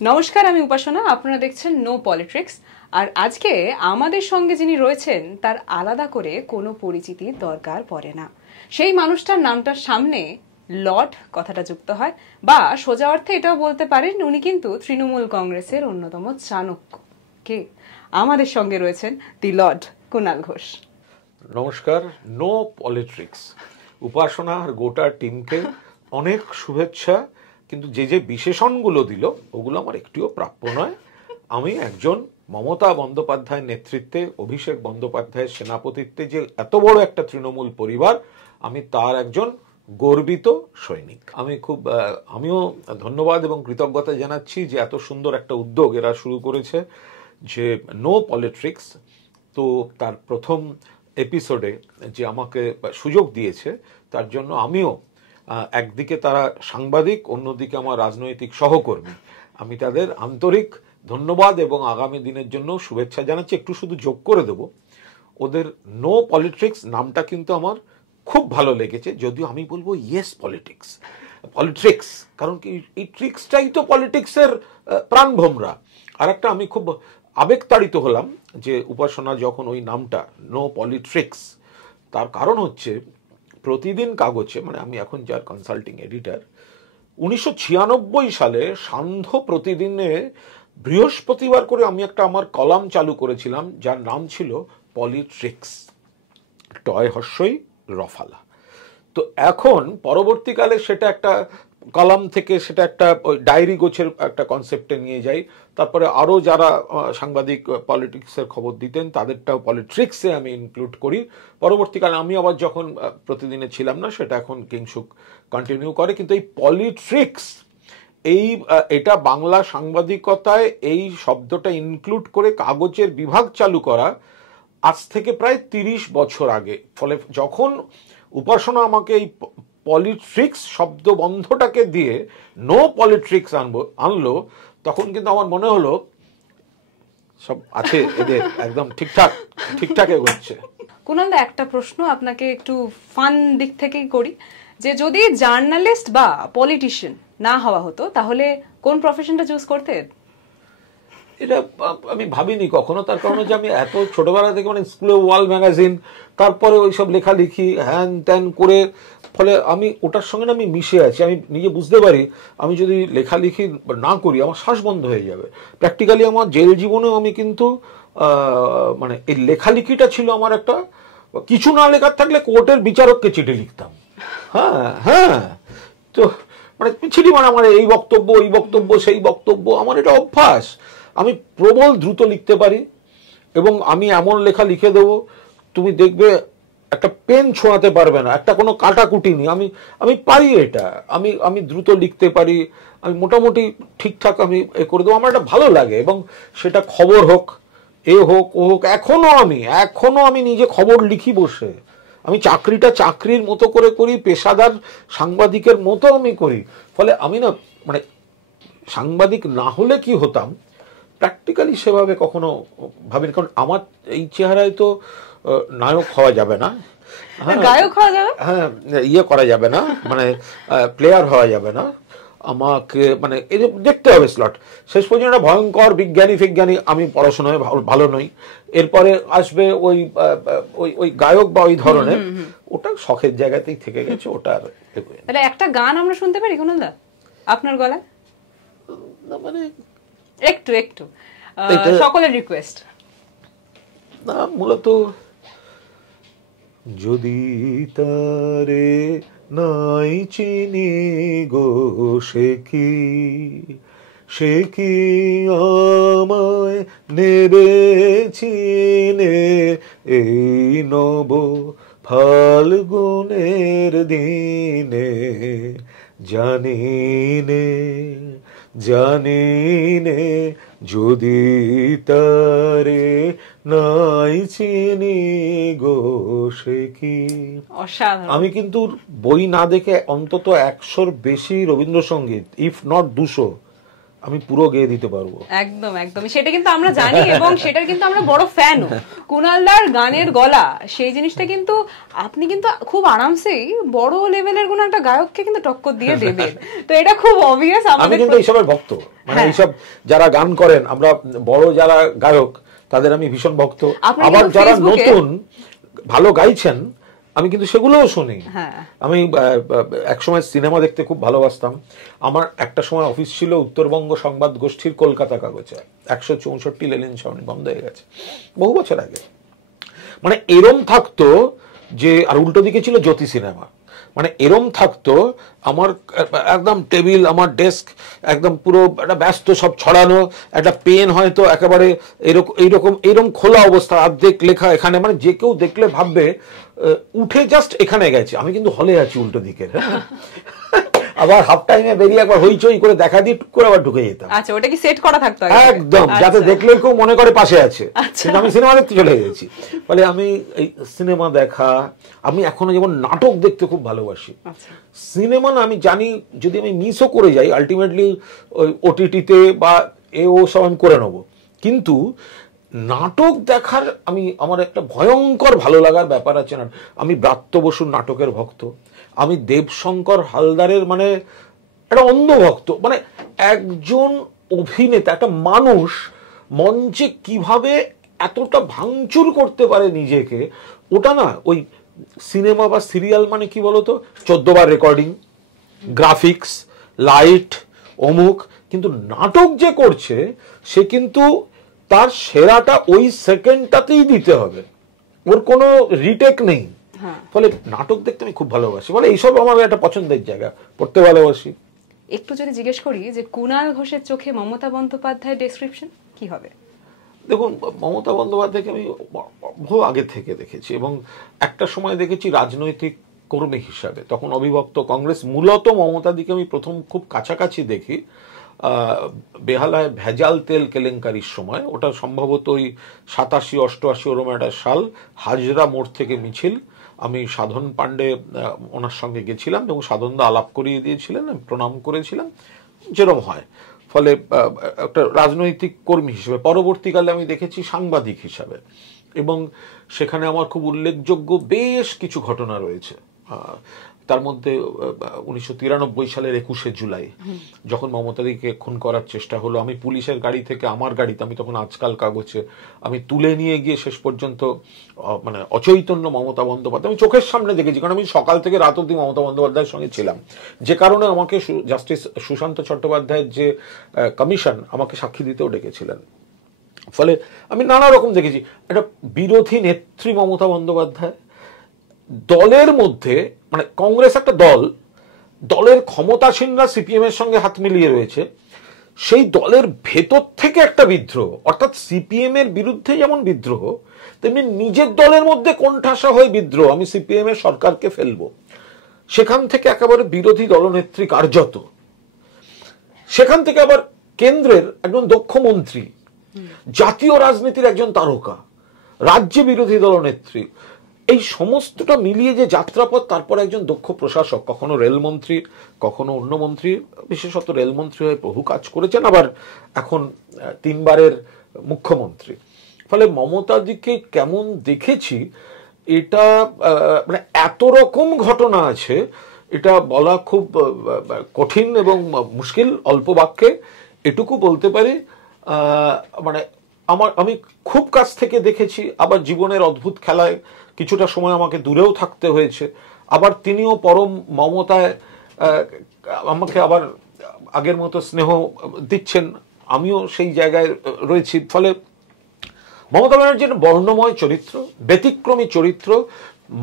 নমস্কার, আমি উপাসনা। আপনারা দেখছেন নো পলিটিক্স। আর আজকে আমাদের সঙ্গে যিনি রয়েছেন তার আলাদা করে কোনো পরিচিতির দরকার পড়ে না। সেই মানুষটার নামটার সামনে লর্ড কথাটা যুক্ত হয়, বা সোজা অর্থে এটাও বলতে পারেন উনি কিন্তু তৃণমূল কংগ্রেসের অন্যতম চাণক্য। কে? আমাদের সঙ্গে রয়েছেন দি লর্ড কুণাল ঘোষ। নমস্কার। নো পলিটিক্স উপাসনা আর গোটা টিমকে অনেক শুভেচ্ছা। কিন্তু যে যে বিশেষণগুলো দিল ওগুলো আমার একটিও প্রাপ্য নয়। আমি একজন মমতা বন্দ্যোপাধ্যায়ের নেতৃত্বে, অভিষেক বন্দ্যোপাধ্যায়ের সেনাপতিত্বে যে এত বড় একটা তৃণমূল পরিবার, আমি তার একজন গর্বিত সৈনিক। আমিও ধন্যবাদ এবং কৃতজ্ঞতা জানাচ্ছি যে এত সুন্দর একটা উদ্যোগ এরা শুরু করেছে, যে নো পলিটিক্স। তো তার প্রথম এপিসোডে যে আমাকে সুযোগ দিয়েছে তার জন্য আমিও, একদিকে তারা সাংবাদিক, অন্যদিকে আমার রাজনৈতিক সহকর্মী, আমি তাদের আন্তরিক ধন্যবাদ এবং আগামী দিনের জন্য শুভেচ্ছা জানাচ্ছি। একটু শুধু যোগ করে দেব, ওদের নো পলিটিক্স নামটা কিন্তু আমার খুব ভালো লেগেছে, যদিও আমি বলবো ইয়েস পলিটিক্স, কারণ কি এই ট্রিক্সটাই তো পলিটিক্সের প্রাণভোমরা। আর একটা আমি খুব আবেগতাড়িত হলাম যে উপাসনা যখন ওই নামটা নো পলিটিক্স, তার কারণ হচ্ছে প্রতিদিন কাগজে, মানে আমি এখন যার কনসাল্টিং এডিটর, 1996 সালে সান্ধ্য প্রতিদিনে বৃহস্পতিবার করে আমি একটা আমার কলাম চালু করেছিলাম যার নাম ছিল পলিট্রিক্স, টয় হর্ষই রফালা। তো এখন পরবর্তীকালে সেটা একটা কলাম থেকে সেটা একটা ডায়েরি গোছের একটা কনসেপ্টে নিয়ে যাই। তারপরে আরও যারা সাংবাদিক পলিটিক্সের খবর দিতেন তাদেরটাও পলিট্রিক্সে আমি ইনক্লুড করি। পরবর্তীকালে আমি আবার যখন প্রতিদিনে ছিলাম না, সেটা এখন কিংসুক কন্টিনিউ করে। কিন্তু এই পলিট্রিক্স, এটা বাংলা সাংবাদিকতায় এই শব্দটা ইনক্লুড করে কাগজের বিভাগ চালু করা আজ থেকে প্রায় 30 বছর আগে। ফলে যখন উপাসনা আমাকে এই পলিট্রিক্স শব্দ বন্ধটাকে দিয়ে নো পলিট্রিক্স আনলো, তখন কিন্তু আমার মনে হলো সব আছে, এদের একদম ঠিকঠাক এগোচ্ছে। কুণাল দা, একটা প্রশ্ন আপনাকে একটু ফান দিক থেকেই করি, যে যদি জার্নালিস্ট বা পলিটিশিয়ান না হওয়া হতো তাহলে কোন প্রফেশনটা চুজ করতেন? এটা আমি ভাবিনি কখনো, তার কারণ হচ্ছে আমি এত ছোটবেলা থেকে, মানে স্কুলে ওয়াল ম্যাগাজিন, তারপরে ওইসব লেখালেখি হ্যান ত্যান করে, ফলে আমি ওটার সঙ্গে আমি মিশে আছি। আমি নিজে বুঝতে পারি আমি যদি লেখালেখি না করি আমার শ্বাস বন্ধ হয়ে যাবে। প্র্যাকটিক্যালি আমার জেল জীবনেও আমি কিন্তু মানে এই লেখালেখিটা ছিল আমার একটা, কিছু না লেখার থাকলে কোর্টের বিচারককে চিঠি লিখতাম। হ্যাঁ, তো মানে চিঠি, মানে আমার এই বক্তব্য, ওই বক্তব্য, সেই বক্তব্য, আমার এটা অভ্যাস। আমি প্রবল দ্রুত লিখতে পারি এবং আমি এমন লেখা লিখে দেবো তুমি দেখবে একটা পেন ছোঁয়াতে পারবে না, একটা কোনো কাটাকুটি নেই। আমি পারি এটা, আমি দ্রুত লিখতে পারি, আমি মোটামুটি ঠিকঠাক আমি করে দেবো। আমার এটা ভালো লাগে এবং সেটা খবর হোক, এ হোক, ও হোক। এখনো আমি নিজে খবর লিখি বসে। আমি চাকরিটা চাকরির মতো করে করি, পেশাদার সাংবাদিকের মতো আমি করি। ফলে আমি না, মানে সাংবাদিক না হলে কি হতাম প্র্যাকটিক্যালি সেভাবে কখনো ভাবিনি। কারণ আমার এই চেহারায় তো নায়ক হওয়া যাবে না, গায়ক হওয়া যাবে, হ্যাঁ, ইয়ে করা যাবে না, মানে প্লেয়ার হওয়া যাবে না। আমাকে মানে এই দেখতে হবে স্লট। শেষ পর্যন্ত ভয়ঙ্কর বিজ্ঞানী আমি পড়াশোনায় ভালো নই। এরপরে আসবে ওই গায়ক বা ওই ধরনের, ওটা শখের জায়গাতেই থেকে গেছে। ওটা তাহলে একটা গান আমরা শুনতে পারি কুণাল দা আপনার গলায়? মানে একটু সকলের রিকোয়েস্ট। না, মূলত যদি তারে নাই চিনি গো সে কি আমায় নেবে চিনে এই নব ফাল্গুনের দিনে, জানিনে যদি তারে নাই চিনি গো সে কি। আমি কিন্তু বই না দেখে অন্তত 100-র বেশি রবীন্দ্রসঙ্গীত, ইফ নট 200, আমি পুরো গেয়ে দিতে পারবো। একদম একদম, সেটা কিন্তু আমরা জানি এবং সেটার কিন্তু আমরা বড় ফ্যানও। কুণালদার গানের গলা, সেই জিনিসটা কিন্তু আপনি কিন্তু খুব আরামসেই বড় লেভেলের কোন একটা গায়ককে কিন্তু টক্কর দিয়ে দেবেন, তো এটা খুব অবভিয়াস। আমি কিন্তু এইসবের ভক্ত, মানে এইসব যারা গান করেন, আমরা বড় যারা গায়ক তাদের আমি ভীষণ ভক্ত। আবার যারা নতুন ভালো গাইছেন আমি কিন্তু সেগুলোও শুনি। আমি একসময় সিনেমা দেখতে খুব ভালোবাসতাম। আমার একটা সময় অফিস ছিল উত্তরবঙ্গ সংবাদ গোষ্ঠীর কলকাতা কাগজে, 164 লেনিন ছাউনি, বন্ধ হয়ে গেছে বহু বছর আগে। মানে এরম থাকতো যে, আর উল্টো দিকে ছিল জ্যোতি সিনেমা, মানে এরম থাকতো আমার একদম টেবিল, আমার ডেস্ক একদম পুরো একটা ব্যস্ত, সব ছড়ানো, একটা পেন হয়তো একেবারে এইরকম খোলা অবস্থা, অর্ধেক লেখা এখানে, মানে যে কেউ দেখলে ভাববে উঠে জাস্ট এখানে গেছে, আমি কিন্তু হলে আছি উল্টো দিকের। আবার হাফ টাইমে বেরিয়ে একবার হইচই করে দেখা দিয়ে টুক করে আবার ঢুকে যেতাম। আচ্ছা, ওটা কি সেট করা থাকতো একদম, যাতে দেখলে কেউ মনে করে পাশে আছে, কিন্তু আমি সিনেমা দেখতে চলে গেছি। ফলে আমি এই সিনেমা দেখা, আমি এখনো যেমন নাটক দেখতে খুব ভালোবাসি। সিনেমা না, আমি জানি যদি আমি মিসও করে যাই আলটিমেটলি ওই ওটিটিতে বা ও সব আমি করে নেবো, কিন্তু নাটক দেখার আমার একটা ভয়ঙ্কর ভালো লাগার ব্যাপার আছে। না, আমি ব্রাত্য বসুর নাটকের ভক্ত, আমি দেবশঙ্কর হালদারের মানে একটা অন্ধ ভক্ত। মানে একজন অভিনেতা, একটা মানুষ মঞ্চে কিভাবে এতটা ভাঙচুর করতে পারে নিজেকে, ওটা না ওই সিনেমা বা সিরিয়াল মানে কি বলতো, 14 বার রেকর্ডিং, গ্রাফিক্স, লাইট, অমুক, কিন্তু নাটক যে করছে সে কিন্তু তার সেরাটা ওই সেকেন্ডটাতেই দিতে হবে, ওর কোনো রিটেক নেই। ফলে নাটক দেখতে আমি খুব ভালোবাসি, বলে এইসব আমার একটা পছন্দের জায়গা, পড়তে ভালোবাসি। একটু যদি জিজ্ঞেস করি যে কুণাল ঘোষের চোখে মমতা বন্দ্যোপাধ্যায়ের ডেসক্রিপশন কি হবে? দেখুন, মমতা বন্দ্যোপাধ্যায়কে আমি বহু আগে থেকে দেখেছি এবং একটা সময় দেখেছি রাজনৈতিক কর্মী হিসাবে, তখন অবিভক্ত কংগ্রেস। মূলত মমতাদিকে আমি প্রথম খুব কাছাকাছি দেখি বেহালায় ভেজাল তেল কেলেঙ্কারির সময়, ওটা সম্ভবত ওই 87-88 ওরম একটা সাল, হাজরা মোড় থেকে মিছিল, আমি সাধন পাণ্ডে ওনার সঙ্গে গেছিলাম এবং সাধনদা আলাপ করিয়ে দিয়েছিলেন, আমি প্রণাম করেছিলাম, যেরকম হয়। ফলে একটা রাজনৈতিক কর্মী হিসেবে, পরবর্তীকালে আমি দেখেছি সাংবাদিক হিসাবে, এবং সেখানে আমার খুব উল্লেখযোগ্য বেশ কিছু ঘটনা রয়েছে। তার মধ্যে 1993 সালের 21শে জুলাই যখন মমতাদিকে খুন করার চেষ্টা হলো, আমি পুলিশের গাড়ি থেকে আমার গাড়িতে, আমি তখন আজকাল কাগজে, আমি তুলে নিয়ে গিয়ে শেষ পর্যন্ত মানে অচৈতন্য মমতা বন্দ্যোপাধ্যায় আমি চোখের সামনে দেখেছি, কারণ আমি সকাল থেকে রাত অবধি মমতা বন্দ্যোপাধ্যায়ের সঙ্গে ছিলাম, যে কারণে আমাকে জাস্টিস সুশান্ত চট্টোপাধ্যায়ের যে কমিশন আমাকে সাক্ষী দিতেও ডেকেছিলেন। ফলে আমি নানা রকম দেখেছি। একটা বিরোধী নেত্রী মমতা বন্দ্যোপাধ্যায়, দলের মধ্যে মানে কংগ্রেস একটা দলের ক্ষমতাসীনরা সিপিএম এর সঙ্গে হাত মিলিয়ে রয়েছে, সেই দলের ভেতর থেকে একটা বিদ্রোহ, অর্থাৎ সিপিএম এর বিরুদ্ধে যেমন বিদ্রোহ, তেমনি নিজের দলের মধ্যে কোণঠাসা হয়ে বিদ্রোহ, আমি সিপিএম এর সরকারকে ফেলবো, সেখান থেকে একেবারে বিরোধী দলনেত্রী কার্যত, সেখান থেকে আবার কেন্দ্রের একজন দক্ষ মন্ত্রী, জাতীয় রাজনীতির একজন তারকা, রাজ্যে বিরোধী দলনেত্রী, এই সমস্তটা মিলিয়ে যে যাত্রাপথ, তারপর একজন দক্ষ প্রশাসক, কখনো রেলমন্ত্রী, কখনো অন্য মন্ত্রী, বিশেষত রেলমন্ত্রী হয়ে বহু কাজ করেছেন, আবার এখন 3 বারের মুখ্যমন্ত্রী। ফলে মমতাদিকে কেমন দেখেছি, এটা মানে এত রকম ঘটনা আছে, এটা বলা খুব কঠিন এবং মুশকিল। অল্প বাক্যে এটুকু বলতে পারি, মানে আমি খুব কাছ থেকে দেখেছি, আবার জীবনের অদ্ভুত খেলায় কিছুটা সময় আমাকে দূরেও থাকতে হয়েছে, আবার তিনিও পরম মমতায় আমাকে আবার আগের মতো স্নেহ দিচ্ছেন, আমিও সেই জায়গায় রয়েছি। ফলে মমতা ব্যানার্জির বর্ণময় চরিত্র, ব্যতিক্রমী চরিত্র,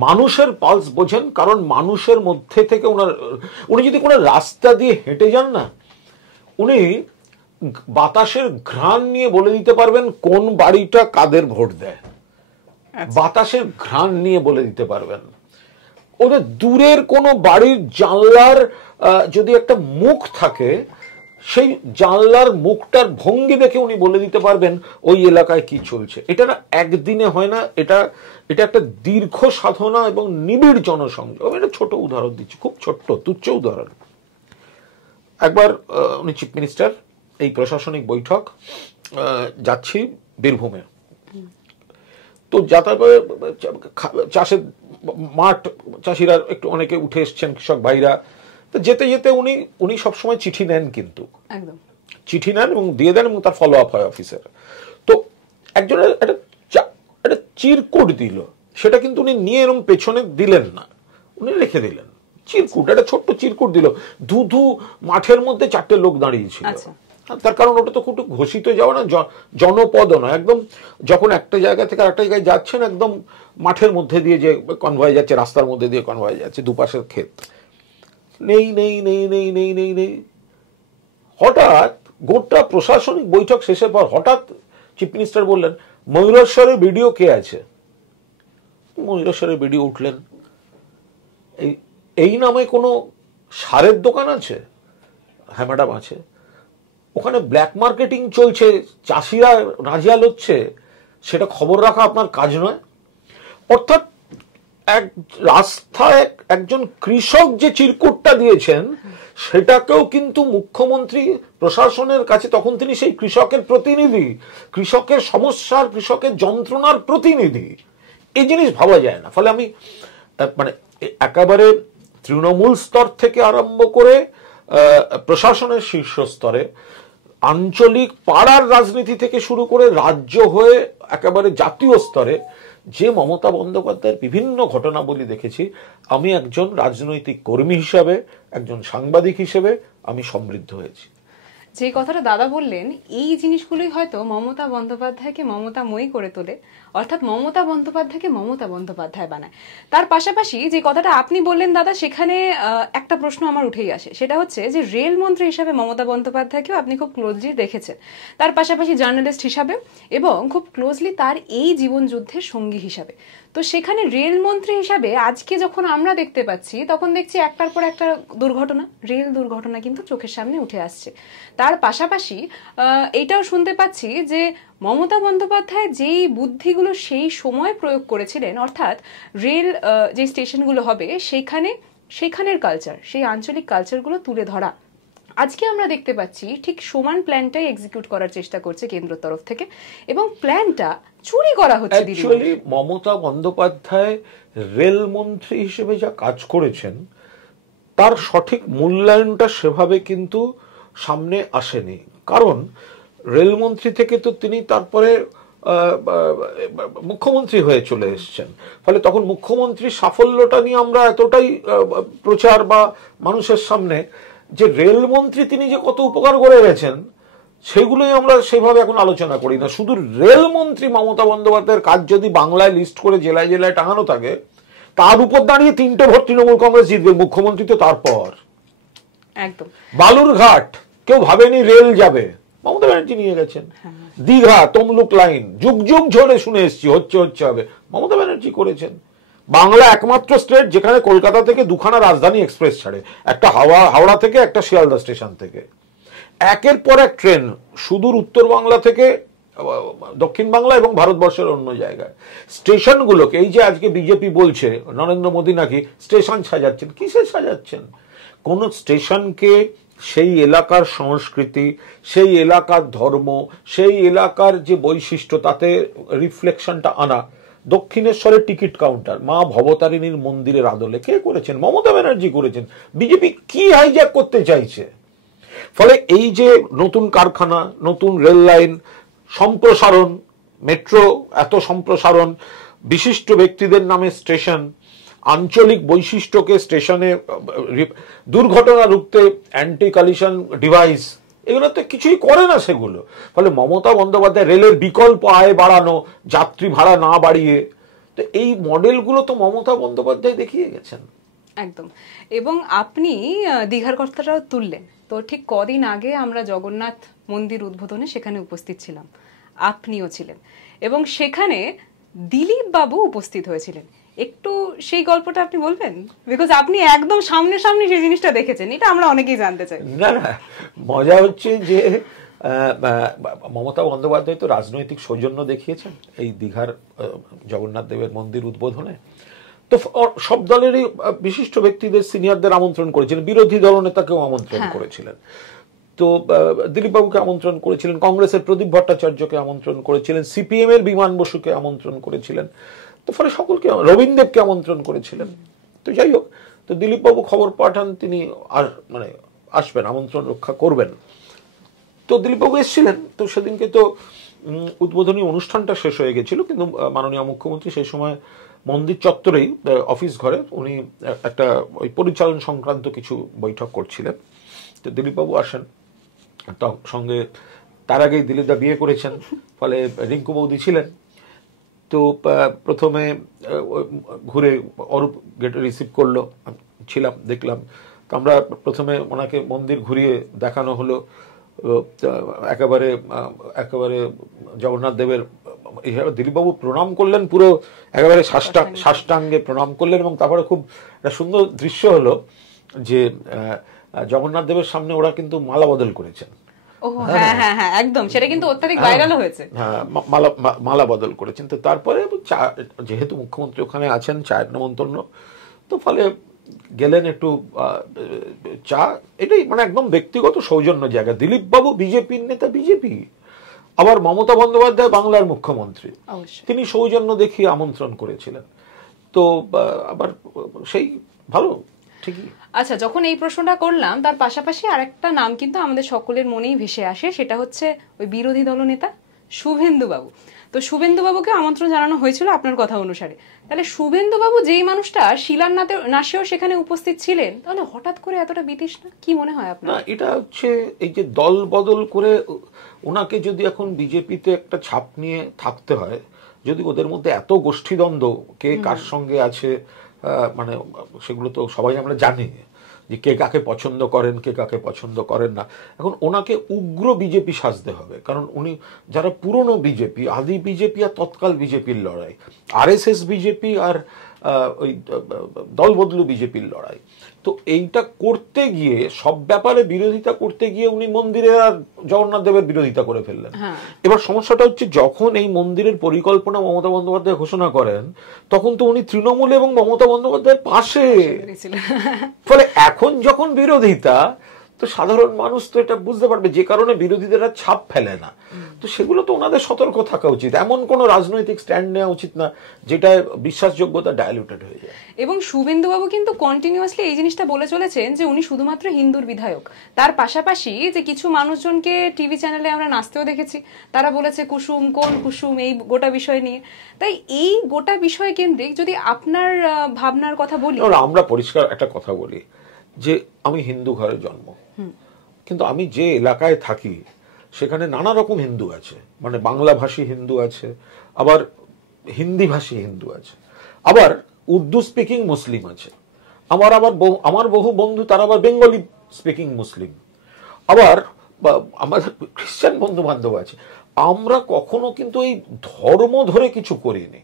মানুষের পালস বোঝেন, কারণ মানুষের মধ্যে থেকে উনি যদি কোনো রাস্তা দিয়ে হেঁটে যান না, উনি বাতাসের ঘ্রাণ নিয়ে বলে দিতে পারবেন কোন বাড়িটা কাদের ভোট দেয়, বাতাসের ঘ্রাণ নিয়ে বলে দিতে পারবেন। ওদের দূরের কোনো বাড়ির জানলার যদি একটা মুখ থাকে, সেই জানলার মুখটার ভঙ্গি দেখে উনি বলে দিতে পারবেন ওই এলাকায় কি চলছে। এটা না একদিনে হয় না, এটা একটা দীর্ঘ সাধনা এবং নিবিড় জনসংযোগ। আমি একটা ছোট উদাহরণ দিচ্ছি, খুব ছোট্ট তুচ্ছ উদাহরণ। একবার উনি চিফ মিনিস্টার, এই প্রশাসনিক বৈঠক, যাচ্ছি বীরভূমে। তো যাতায়াত করে চাষের মাঠ, চাষিরা একটু অনেকে উঠে এসছেন, কৃষক ভাইরা। তো যেতে যেতে উনি সবসময় চিঠি নেন, কিন্তু একদম চিঠি নেন এবং দিয়ে দেন এবং তার ফলো আপ হয় অফিসের। তো একজনের একটা চিরকুট দিল, সেটা কিন্তু উনি নিয়ে এরকম পেছনে দিলেন না, উনি রেখে দিলেন। চিরকুট, একটা ছোট্ট চিরকুট দিল। ধু মাঠের মধ্যে 4টে লোক দাঁড়িয়েছিল। তার কারণ ওটা তো খুব ঘোষিত যাওয়া না, জনপদ নয়, একদম যখন একটা জায়গা থেকে আরেকটা জায়গায় যাচ্ছেন, একদম মাঠের মধ্যে দিয়ে যে কনভয় যাচ্ছে, রাস্তার মধ্যে দিয়ে কনভয় যাচ্ছে, দুপাশের ক্ষেত। নেই নেই নেই নেই নেই নেই নেই। হঠাৎ গোটা প্রশাসনিক বৈঠক শেষের পর হঠাৎ চিফ মিনিস্টার বললেন, ময়ূরেশ্বরের ভিডিও কে আছে? ময়ূরেশ্বরের ভিডিও উঠলেন। এই নামে কোনো সারের দোকান আছে? হ্যাঁ ম্যাডাম আছে। ওখানে ব্ল্যাক মার্কেটিং চলছে, চাষিরা নাজেহাল হচ্ছে, সেটা খবর রাখা আপনার কাজ নয়? অর্থাৎ এক রাস্তায় একজন কৃষক যে চিরকুটটা দিয়েছেন, সেটাকেও কিন্তু মুখ্যমন্ত্রী প্রশাসনের কাছে, তখন তিনি সেই কৃষকের প্রতিনিধি, কৃষকের সমস্যার, কৃষকের যন্ত্রণার প্রতিনিধি। এই জিনিস ভাবা যায় না। ফলে আমি মানে একেবারে তৃণমূল স্তর থেকে আরম্ভ করে প্রশাসনের শীর্ষ স্তরে, আঞ্চলিক পাড়ার রাজনীতি থেকে শুরু করে রাজ্য হয়ে একেবারে জাতীয় স্তরে যে মমতা বন্দ্যোপাধ্যায়ের বিভিন্ন ঘটনাবলী দেখেছি, আমি একজন রাজনৈতিক কর্মী হিসাবে, একজন সাংবাদিক হিসেবে আমি সমৃদ্ধ হয়েছি। যে কথাটা দাদা বললেন, এই জিনিসগুলোই হয়তো মমতা বন্দ্যোপাধ্যায়কে মমতাময়ী করে তোলে, অর্থাৎ মমতা বন্দ্যোপাধ্যায়কে মমতা বন্দ্যোপাধ্যায় বানায়। তার পাশাপাশি যে কথাটা আপনি বললেন দাদা, সেখানে একটা প্রশ্ন আমার উঠেই আসে, সেটা হচ্ছে যে রেলমন্ত্রী হিসাবে মমতা বন্দ্যোপাধ্যায়কেও আপনি খুব ক্লোজলি দেখেছেন, তার পাশাপাশি জার্নালিস্ট হিসাবে এবং খুব ক্লোজলি তার এই জীবন যুদ্ধের সঙ্গী হিসাবে। তো সেখানে রেলমন্ত্রী হিসাবে আজকে যখন আমরা দেখতে পাচ্ছি, তখন দেখছি একটার পর একটা দুর্ঘটনা, রেল দুর্ঘটনা কিন্তু চোখের সামনে উঠে আসছে। তার পাশাপাশি এটাও শুনতে পাচ্ছি যে মমতা বন্দ্যোপাধ্যায় যেই বুদ্ধিগুলো সেই সময় প্রয়োগ করেছিলেন, অর্থাৎ রেল যে স্টেশনগুলো হবে সেখানের কালচার, সেই আঞ্চলিক কালচারগুলো তুলে ধরা, আজকে আমরা দেখতে পাচ্ছি ঠিক সমান প্ল্যানটাই এক্সিকিউট করার চেষ্টা করছে কেন্দ্র তরফ থেকে, এবং প্ল্যানটা চুরি করা হচ্ছে। অ্যাকচুয়ালি মমতা বন্দ্যোপাধ্যায় রেলমন্ত্রী হিসেবে যা কাজ করেছেন, তার সঠিক মূল্যায়নটা সেভাবে কিন্তু সামনে আসেনি। কারণ রেলমন্ত্রী থেকে তো তিনি তারপরে মুখ্যমন্ত্রী হয়ে চলে এসছেন। ফলে তখন মুখ্যমন্ত্রীর সাফল্যটা নিয়ে আমরা এতটাই প্রচার বা মানুষের সামনে, যে রেলমন্ত্রী তিনি যে কত উপকার করে গেছেন, সেগুলোই আমরা সেভাবে এখন আলোচনা করি না। শুধু রেলমন্ত্রী মমতা বন্দ্যোপাধ্যায়ের কাজ যদি বাংলায় লিস্ট করে জেলায় জেলায় টাঙানো থাকে, তার উপর দাঁড়িয়ে 3টে ভোট তৃণমূল কংগ্রেস জিতবে, মুখ্যমন্ত্রী তো তারপর। একদম বালুরঘাট কেউ ভাবেনি রেল যাবে, মমতা ব্যানার্জি নিয়ে গেছেন। দীঘা তমলুক লাইন যুগ যুগ ধরে শুনে এসছি হচ্ছে হবে, মমতা ব্যানার্জি করেছেন। বাংলা একমাত্র স্টেট যেখানে কলকাতা থেকে 2খানা রাজধানী এক্সপ্রেস ছাড়ে, একটা হাওড়া থেকে, একটা শিয়ালদা স্টেশন থেকে। একের পর এক ট্রেন সুদূর উত্তর বাংলা থেকে দক্ষিণ বাংলা এবং ভারতবর্ষের অন্য জায়গায়। স্টেশনগুলোকে, এই যে আজকে বিজেপি বলছে নরেন্দ্র মোদী নাকি স্টেশন সাজাচ্ছেন, কিসের সাজাচ্ছেন? কোন স্টেশনকে সেই এলাকার সংস্কৃতি, সেই এলাকার ধর্ম, সেই এলাকার যে বৈশিষ্ট্য, তাতে রিফ্লেকশনটা আনা। দক্ষিণেশ্বরের টিকিট কাউন্টার মা ভবতারিণীর মন্দিরের আদলে কে করেছেন? মমতা ব্যানার্জি করেছেন। বিজেপি কি হাইজ্যাক করতে চাইছে? ফলে এই যে নতুন কারখানা, নতুন রেল লাইন, সম্প্রসারণ, মেট্রো, এত সম্প্রসারণ, বিশিষ্ট ব্যক্তিদের নামে স্টেশন, আঞ্চলিক বৈশিষ্ট্যকে স্টেশনে, দুর্ঘটনা রুখতে অ্যান্টি কলিশন ডিভাইস, এগুলো তো কিছুই করে না সেগুলো। ফলে মমতা বন্দ্যোপাধ্যায় রেলের বিকল্প আয় বাড়ানো, যাত্রী ভাড়া না বাড়িয়ে, তো এই মডেলগুলো তো মমতা বন্দ্যোপাধ্যায় দেখিয়ে গেছেন। একদম। এবং আপনি দীঘার কথাটাও তুললেন, তো ঠিক কদিন আগে আমরা জগন্নাথ মন্দির উদ্বোধনে সেখানে উপস্থিত ছিলাম, আপনিও ছিলেন, এবং সেখানে দিলীপ বাবু উপস্থিত হয়েছিলেন। একটু সেই গল্পটা আপনি বলবেন? বিকজ আপনি একদম সামনে সামনে সেই জিনিসটা দেখেছেন, এটা আমরা অনেকেই জানতে চাই। না, মজা হচ্ছে যে মমতা বন্দ্যোপাধ্যায় তো রাজনৈতিক সৌজন্য দেখিয়েছেন এই দীঘার জগন্নাথ দেবের মন্দির উদ্বোধনে। তো সব দলেরই বিশিষ্ট ব্যক্তিদের, সিনিয়রদের আমন্ত্রণ করেছিলেন, বিরোধী দলনেতাকেও আমন্ত্রণ করেছিলেন। তো দিলীপবাবুকে আমন্ত্রণ করেছিলেন, কংগ্রেসের প্রদীপ ভট্টাচার্যকে আমন্ত্রণ করেছিলেন, সিপিএম এর বিমান বসুকে আমন্ত্রণ করেছিলেন, তো ফলে সকলকে, রবীন্দ্রকে আমন্ত্রণ করেছিলেন। তো যাই হোক, তো দিলীপবাবু খবর পাঠান তিনি আর মানে আসবেন, আমন্ত্রণ রক্ষা করবেন। তো দিলীপবাবু এসেছিলেন। তো সেদিনকে তো উদ্বোধনী অনুষ্ঠানটা শেষ হয়ে গেছিল, কিন্তু মাননীয় মুখ্যমন্ত্রী সেই সময় মন্দির চত্বরেই অফিস ঘরে উনি একটা ওই পরিচালন সংক্রান্ত কিছু বৈঠক করছিলেন। তো দিলীপবাবু আসেন, সঙ্গে তার আগেই দিলীপদা বিয়ে করেছেন, ফলে রিঙ্কু বৌদি ছিলেন। তো প্রথমে ঘুরে অরূপ গেটে রিসিভ করলো, ছিলাম, দেখলাম। তো আমরা প্রথমে ওনাকে মন্দির ঘুরিয়ে দেখানো হলো, একেবারে একেবারে জগন্নাথ দেবের দিলীপবাবু প্রণাম করলেন, পুরো একেবারে সাষ্টাঙ্গে প্রণাম করলেন। এবং তারপরে খুব একটা সুন্দর দৃশ্য হলো যে জগন্নাথ দেবের সামনে ওরা কিন্তু মালা বদল করেছেন। একদম, সেটা কিন্তু অত্যাধিক ভাইরাল হয়েছে। হ্যাঁ, মালা বদল করেছেন। তো তারপরে যেহেতু মুখ্যমন্ত্রী ওখানে আছেন, চায়ের নেমন্তন্ন, তো ফলে গেলেন একটু চা, এটাই মানে একদম ব্যক্তিগত সৌজন্য জায়গা। দিলীপবাবু বিজেপির নেতা, বিজেপি, আবার মমতা বন্দ্যোপাধ্যায় বাংলার মুখ্যমন্ত্রী, তিনি সৌজন্য দেখিয়ে আমন্ত্রণ করেছিলেন। তো আবার সেই ভালো, ঠিকই। আচ্ছা, যখন এই প্রশ্নটা করলাম, তার পাশাপাশি আরেকটা নাম কিন্তু আমাদের সকলের মনেই ভেসে আসে, সেটা হচ্ছে ওই বিরোধী দলনেতা শুভেন্দু বাবু। তো শুভেন্দু বাবুকে আমন্ত্রণ জানানো হয়েছিল আপনার কথা অনুসারে। তাহলে শুভেন্দু বাবু যেই মানুষটা শিলান্যাসেও সেখানে উপস্থিত ছিলেন, তাহলে হঠাৎ করে এতটা বিতৃষ্ণা কি মনে হয় আপনার? না, এটা হচ্ছে এই যে দল বদল করে ওনাকে যদি এখন বিজেপিতে একটা ছাপ নিয়ে থাকতে হয়, যদি ওদের মধ্যে এত গোষ্ঠীদ্বন্দ্ব, কে কার সঙ্গে আছে, মানে সেগুলো তো সবাই আমরা জানি যে কে কাকে পছন্দ করেন, কে কাকে পছন্দ করেন না। এখন ওনাকে উগ্র বিজেপি সাজতে হবে, কারণ উনি যারা পুরনো বিজেপি, আদি বিজেপি আর তৎকাল বিজেপির লড়াই, আরএসএস বিজেপি আর ওই দলবদলু বিজেপির লড়াই। তো এইটা করতে গিয়ে, সব ব্যাপারে বিরোধিতা করতে গিয়ে উনি মন্দিরে আর জগন্নাথ দেবের বিরোধিতা করে ফেললেন। এবার সমস্যাটা হচ্ছে, যখন এই মন্দিরের পরিকল্পনা মমতা বন্দ্যোপাধ্যায় ঘোষণা করেন, তখন তো উনি তৃণমূল এবং মমতা বন্দ্যোপাধ্যায়ের পাশে। ফলে এখন যখন বিরোধিতা, তো সাধারণ মানুষ তো এটা বুঝতে পারবে, যে কারণে বিরোধীদের ছাপ ফেলে না। তো সেগুলো তো ওনাদের সতর্ক থাকা উচিত, এমন কোন রাজনৈতিক স্ট্যান্ড নেওয়া উচিত না যেটা বিশ্বাসযোগ্যতা ডাইলুটেড হয়ে যায়। এবং শুভেন্দু বাবু কিন্তু কন্টিনিউয়াসলি এই জিনিসটা বলে চলেছেন যে উনি শুধুমাত্র হিন্দুর বিধায়ক। তার পাশাপাশি যে কিছু মানুষজনকে টিভি চ্যানেলে আমরা নাচতেও দেখেছি, তারা বলেছে কুসুম কোন কুসুম, এই গোটা বিষয় নিয়ে। তাই এই গোটা বিষয় কেন্দ্রিক যদি আপনার ভাবনার কথা বলি, আমরা পরিষ্কার একটা কথা বলি যে আমি হিন্দু ঘরে জন্ম, কিন্তু আমি যে এলাকায় থাকি সেখানে নানা রকম হিন্দু আছে, মানে বাংলা ভাষী হিন্দু আছে, আবার হিন্দি ভাষী হিন্দু আছে, আবার উর্দু স্পিকিং মুসলিম আছে, আমার বহু বন্ধু তারা আবার বেঙ্গলি স্পিকিং মুসলিম, আবার আমাদের খ্রিস্টান বন্ধু বান্ধব আছে। আমরা কখনো কিন্তু এই ধর্ম ধরে কিছু করিনি।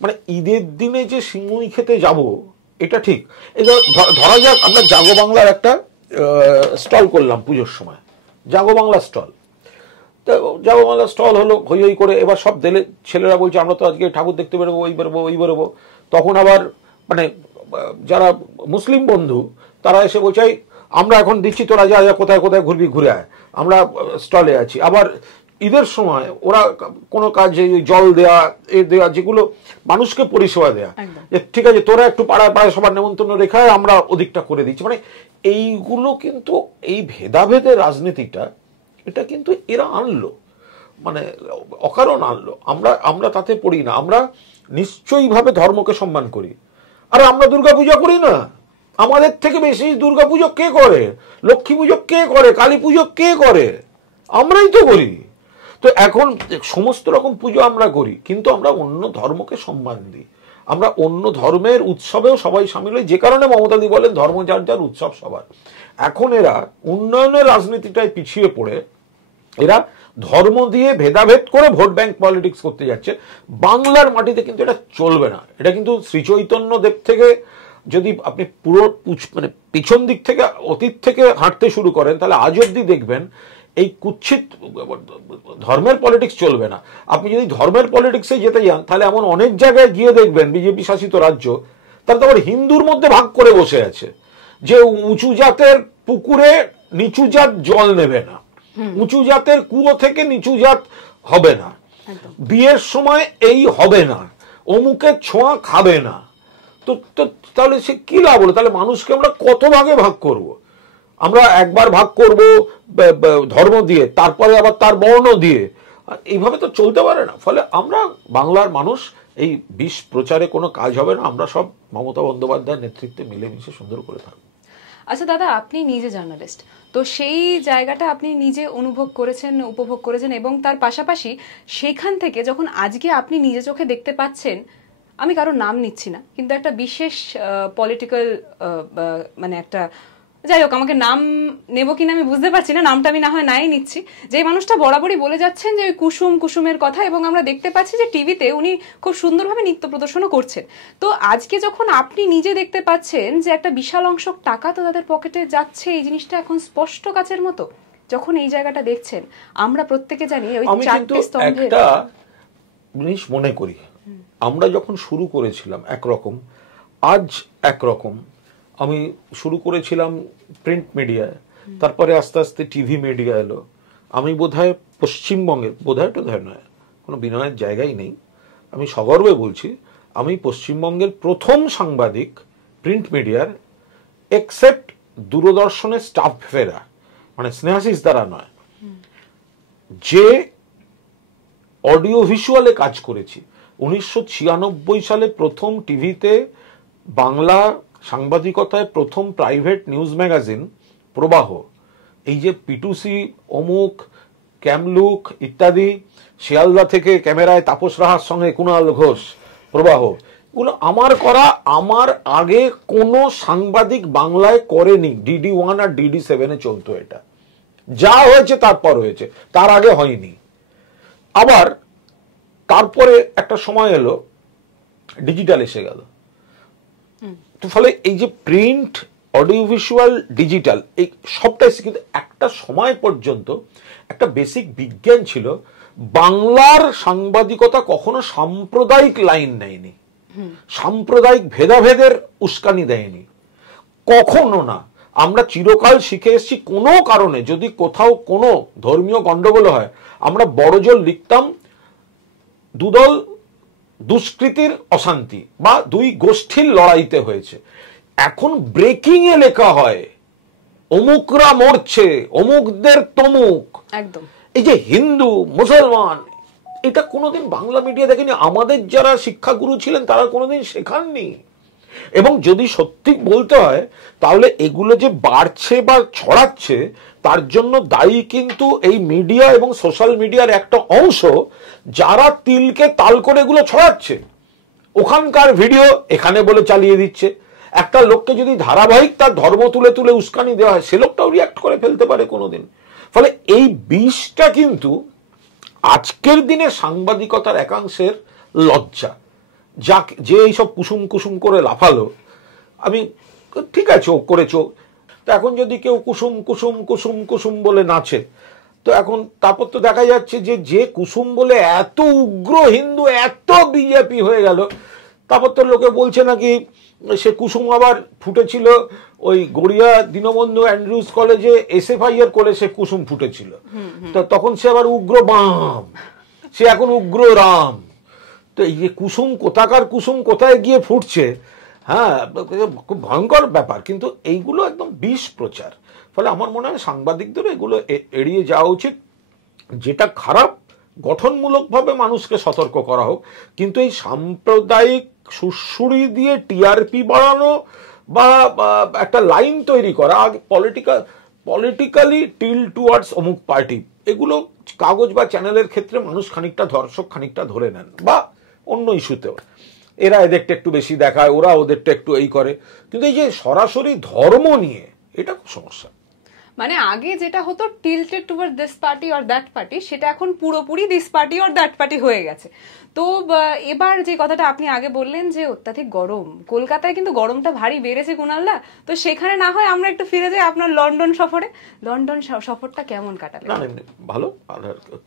মানে ঈদের দিনে যে সিঙ্গুই খেতে যাব, এটা ঠিক। ধরা যাক আমরা জাগো বাংলার একটা স্টল করলাম পুজোর সময়, জাগো বাংলা স্টল। তো জাগো বাংলা স্টল হলো, হই হই করে। এবার সব ছেলেরা বলছে আমরা তো আজকে ঠাকুর দেখতে বেরোবো, ওই বেরোবো, ওই বেরোবো। তখন আবার মানে যারা মুসলিম বন্ধু তারা এসে বলছে আমরা এখন দিচ্ছি, তোরা যা যা কোথায় কোথায় ঘুরবি ঘুরে আয়, আমরা স্টলে আছি। আবার ঈদের সময় ওরা কোনো কাজে জল দেয়া, দেওয়া, যেগুলো মানুষকে পরিষেবা দেয়া, যে ঠিক আছে তোরা একটু পাড়ায় পাড়ায় সবার নেমন্তন্ন রেখায় আমরা ওদিকটা করে দিচ্ছি। মানে এইগুলো কিন্তু, এই ভেদাভেদের রাজনীতিটা, এটা কিন্তু এরা আনলো, মানে অকারণ আনলো। আমরা তাতে পড়ি না। আমরা নিশ্চয়ই ভাবে ধর্মকে সম্মান করি। আর আমরা দুর্গাপূজা করি না? আমাদের থেকে বেশি দুর্গাপুজো কে করে, লক্ষ্মী পুজো কে করে, কালী পুজো কে করে? আমরাই তো করি। তো এখন সমস্ত রকম পুজো আমরা করি, কিন্তু আমরা অন্য ধর্মকে সম্মান দিই। আমরা অন্য ধর্মের উৎসবেও সবাই সামিল হই, যে কারণে মমতাদি বলেন ধর্ম যার যার, উৎসব সবার। এখন এরা উন্নয়নের রাজনীতিটায় পিছিয়ে পড়ে এরা ধর্ম দিয়ে ভেদাভেদ করে ভোট ব্যাংক পলিটিক্স করতে যাচ্ছে। বাংলার মাটিতে কিন্তু এটা চলবে না। এটা কিন্তু শ্রীচৈতন্য দেব থেকে যদি আপনি পুরো মানে পিছন দিক থেকে, অতীত থেকে হাঁটতে শুরু করেন, তাহলে আজ অব্দি দেখবেন এই কুৎসিত ধর্মের পলিটিক্স চলবে না। আপনি যদি ধর্মের পলিটিক্সে যেতে যান, তাহলে এমন অনেক জায়গায় গিয়ে দেখবেন বিজেপি শাসিত রাজ্য, তারা তো আবার হিন্দুর মধ্যে ভাগ করে বসে আছে, যে উঁচু জাতের পুকুরে নিচু জাত জল নেবে না, উঁচু জাতের কুয়ো থেকে নিচু জাত হবে না, বিয়ের সময় এই হবে না, অমুকের ছোঁয়া খাবে না। তো তাহলে সে কি লাভ হলো? তাহলে মানুষকে আমরা কত ভাগে ভাগ করব? আমরা একবার ভাগ করব ধর্ম দিয়ে, তারপরে আবার তার বর্ণ দিয়ে, এইভাবে তো চলতে পারে না। ফলে আমরা বাংলার মানুষ এই বিষ প্রচারে কোনো কাজ হবে না, আমরা সব মমতা বন্দ্যোপাধ্যায়ের নেতৃত্বে মিলেমিশে সুন্দর করে থাকবো। আচ্ছা দাদা, আপনি নিজে জার্নালিস্ট, তো সেই জায়গাটা আপনি নিজে অনুভব করেছেন, উপভোগ করেছেন, এবং তার পাশাপাশি সেখান থেকে যখন আজকে আপনি নিজে চোখে দেখতে পাচ্ছেন, আমি কারোর নাম নিচ্ছি না, কিন্তু একটা বিশেষ পলিটিক্যাল মানে একটা, যাই হোক, আমাকে নাম নেব কিনা আমি বুঝতে পারছি না, নামটা আমি না হয় নাই নিচ্ছি, যে মানুষটা বরাবরই বলে যাচ্ছেন যে ওই কুসুমের কথা, এবং আমরা দেখতে পাচ্ছি যে টিভিতে উনি খুব সুন্দরভাবে নৃত্য প্রদর্শনও করছেন। তো আজকে যখন আপনি নিজে দেখতে পাচ্ছেন যে একটা বিশাল অংশ টাকা তো তাদের পকেটে যাচ্ছে, এই জিনিসটা এখন স্পষ্ট কাচের মতো, যখন এই জায়গাটা দেখছেন, আমরা প্রত্যেকে জানি ওই চারটে স্তম্ভের একটা জিনিস মনে করি, আমরা যখন শুরু করেছিলাম একরকম, আজ একরকম। আমি শুরু করেছিলাম প্রিন্ট মিডিয়ায়, তারপরে আস্তে আস্তে টিভি মিডিয়া এলো। আমি বোধহয় পশ্চিমবঙ্গের, বোধহয় নয়, কোনো বিনয়ের জায়গাই নেই, আমি সগর্বে বলছি, আমি পশ্চিমবঙ্গের প্রথম সাংবাদিক প্রিন্ট মিডিয়ার, এক্সেপ্ট দূরদর্শনের স্টাফ ফেরা, মানে স্নেহাশিস দ্বারা নয়, যে অডিও ভিজুয়ালে কাজ করেছি। 1996 সালে প্রথম টিভিতে বাংলা সাংবাদিকতায় প্রথম প্রাইভেট নিউজ ম্যাগাজিন প্রবাহ, এই যে পিটুসি, অমুক, ক্যামলুক ইত্যাদি, শিয়ালদা থেকে ক্যামেরায় তাপস রাহার সঙ্গে কুণাল ঘোষ, প্রবাহ, এগুলো আমার করা। আমার আগে কোনো সাংবাদিক বাংলায় করেনি। DD1 আর DD7 চলতো এটা, যা হয়েছে তারপর হয়েছে, তার আগে হয়নি। আবার তারপরে একটা সময় এলো, ডিজিটাল এসে গেল। তো ফলে এই যে প্রিন্ট, অডিও ভিজুয়াল, ডিজিটাল, এই সবটা এসে, কিন্তু একটা সময় পর্যন্ত একটা বেসিক বিজ্ঞান ছিল, বাংলার সাংবাদিকতা কখনো সাম্প্রদায়িক লাইন নেয়নি, সাম্প্রদায়িক ভেদাভেদের উস্কানি দেয়নি, কখনো না। আমরা চিরকাল শিখে এসেছি, কোনো কারণে যদি কোথাও কোনো ধর্মীয় গন্ডগোল হয়, আমরা বড়জোর লিখতাম দুদল দুষ্কৃতির অশান্তি বা দুই গোষ্ঠীর লড়াইতে হয়েছে। এখন ব্রেকিং এ লেখা হয় অমুকরা মরছে, অমুকদের তমুক, একদম। এই যে হিন্দু মুসলমান, এটা কোনোদিন বাংলা মিডিয়া দেখেনি, আমাদের যারা শিক্ষাগুরু ছিলেন তারা কোনোদিন শেখাননি। এবং যদি সত্যি বলতে হয়, তাহলে এগুলো যে বাড়ছে বা ছড়াচ্ছে, তার জন্য দায়ী কিন্তু এই মিডিয়া এবং সোশ্যাল মিডিয়ার একটা অংশ, যারা তিলকে তাল করে এগুলো ছড়াচ্ছে। ওখানকার ভিডিও এখানে বলে চালিয়ে দিচ্ছে। একটা লোককে যদি ধারাবাহিক তার ধর্ম তুলে তুলে উস্কানি দেওয়া হয়, সে লোকটাও রিয়াক্ট করে ফেলতে পারে কোনোদিন। ফলে এই বিষটা কিন্তু আজকের দিনে সাংবাদিকতার একাংশের লজ্জা, যে এইসব কুসুম করে লাফালো, আমি ঠিক আছে ও করেছো, তো এখন যদি কেউ কুসুম বলে নাচে, তো এখন তারপর তো দেখা যাচ্ছে যে কুসুম বলে এত উগ্র হিন্দু, এত বিজেপি হয়ে গেল, তারপর তো লোকে বলছে নাকি সে কুসুম আবার ফুটেছিল ওই গড়িয়া দীনবন্ধু অ্যান্ড্রুজ কলেজে SFI এর কোলে, সে কুসুম ফুটেছিল, তো তখন সে আবার উগ্র বাম, সে এখন উগ্র রাম। তো এই যে কুসুম, কোথাকার কুসুম কোথায় গিয়ে ফুটছে, হ্যাঁ, খুব ভয়ঙ্কর ব্যাপার। কিন্তু এইগুলো একদম বিষ প্রচার। ফলে আমার মনে হয় সাংবাদিকদের এগুলো এড়িয়ে যাওয়া উচিত। যেটা খারাপ, গঠনমূলকভাবে মানুষকে সতর্ক করা হোক, কিন্তু এই সাম্প্রদায়িক সুড়সুড়ি দিয়ে TRP বাড়ানো বা একটা লাইন তৈরি করা, পলিটিক্যালি টিল টুয়ার্ডস অমুক পার্টি, এগুলো কাগজ বা চ্যানেলের ক্ষেত্রে মানুষ খানিকটা ধর্ষক, খানিকটা ধরে নেন, বা অন্য ইস্যুতেও এরা এদেরটা একটু বেশি দেখায়, ওরা ওদেরটা একটু এই করে। কিন্তু এই যে সরাসরি ধর্ম নিয়ে, এটা খুব সমস্যা। মানে আগে যেটা হতো tilted toward this party or that party, সেটা এখন পুরোপুরি this party or that party হয়ে গেছে। তো এবার যে কথাটা আপনি আগে বললেন যে অত্যাধিক গরম, কলকাতায় কিন্তু গরমটা ভারী বেড়েছে কুণালদা, তো সেখানে না হয় আমরা একটু ফিরে যাই আপনার লন্ডন সফরে। লন্ডন সফরটা কেমন কাটালেন? না, ভালো।